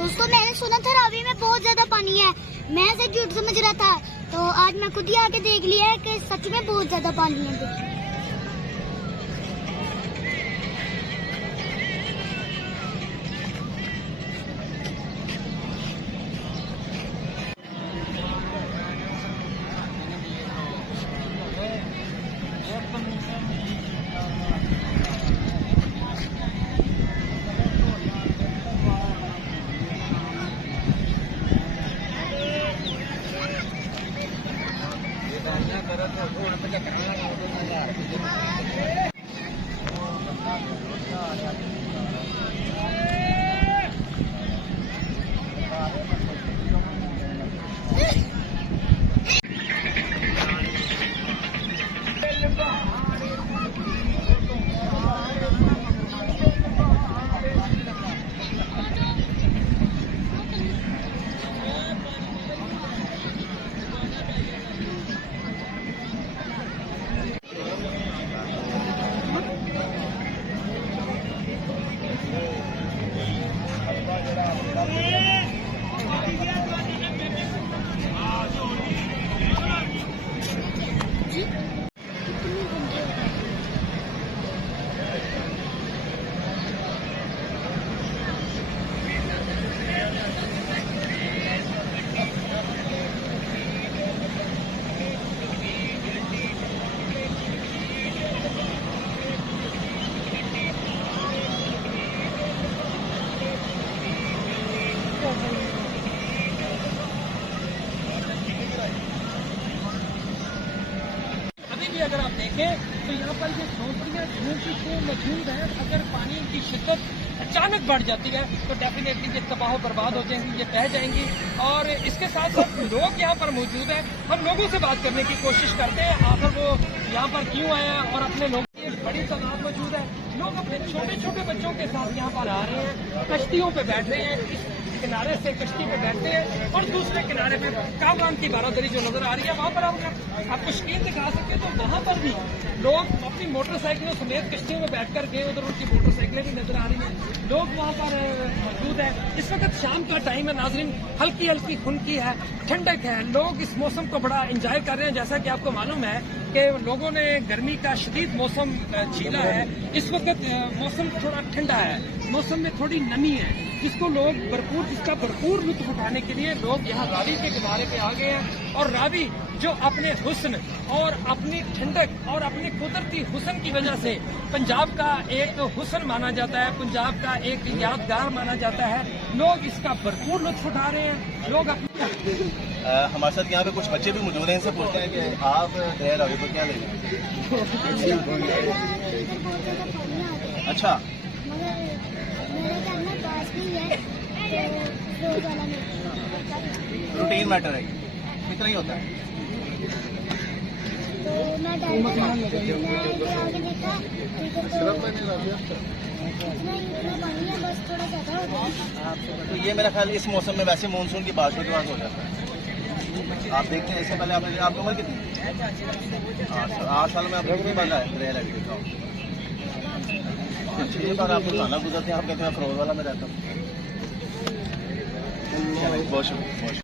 दोस्तों मैंने सुना था रावी में बहुत ज्यादा पानी है। मैं से झूठ समझ रहा था, तो आज मैं खुद ही आके देख लिया है कि सच में बहुत ज्यादा पानी है। अगर आप देखें तो यहाँ पर ये झोंपड़ियाँ मौजूद है। अगर पानी की शिद्दत अचानक बढ़ जाती है तो डेफिनेटली ये तबाह बर्बाद हो जाएंगी, ये बह जाएंगी। और इसके साथ साथ लोग यहाँ पर मौजूद हैं। हम लोगों से बात करने की कोशिश करते हैं आखिर वो यहाँ पर क्यों आए हैं और अपने लोगों की बड़ी तादाद मौजूद है। लोग अपने छोटे छोटे बच्चों के साथ यहाँ पर आ रहे हैं, कश्तियों पे बैठ रहे हैं। इस किनारे से कश्ती पे बैठते हैं और दूसरे किनारे पे काबान की बारादरी जो नजर आ रही है वहाँ पर आपको स्क्रीन दिखा सकते हैं। तो वहाँ पर भी लोग अपनी मोटरसाइकिलों समेत कश्तियों में बैठ कर गए, उधर उनकी मोटरसाइकिलें भी नजर आ रही हैं। लोग वहाँ पर मौजूद है। इस वक्त शाम का टाइम है नाज़रीन, हल्की हल्की खुनकी है, ठंडक है। लोग इस मौसम को बड़ा एंजॉय कर रहे हैं। जैसा कि आपको मालूम है कि लोगों ने गर्मी का शदीद मौसम झेला है। इस वक्त मौसम थोड़ा ठंडा है, मौसम में थोड़ी नमी है, जिसका भरपूर लुत्फ उठाने के लिए लोग यहाँ रावी के किनारे पे आ गए हैं। और रावी जो अपने हुस्न और अपनी ठंडक और अपने कुदरती हुस्न की वजह से पंजाब का एक हुस्न माना जाता है, पंजाब का एक यादगार माना जाता है। लोग इसका भरपूर लुत्फ उठा रहे हैं। लोग हमारे साथ यहाँ पे कुछ बच्चे भी मौजूद हैं, इनसे पूछते हैं कि आप रावी को क्या लेंगे। अच्छा, रूटीन मैटर है, इतना ही होता है। तो ये मेरा ख्याल इस मौसम में वैसे मानसून की बारिशों के बाद हो जाता है। आप देखते हैं इससे पहले आपकी उम्र कितनी? 8 साल में आप कितनी बार आए? 6 बार आपको जाना गुजरते हैं। आप कहते हैं फरोज वाला में रहता हूँ। बहुत शुक्रिया।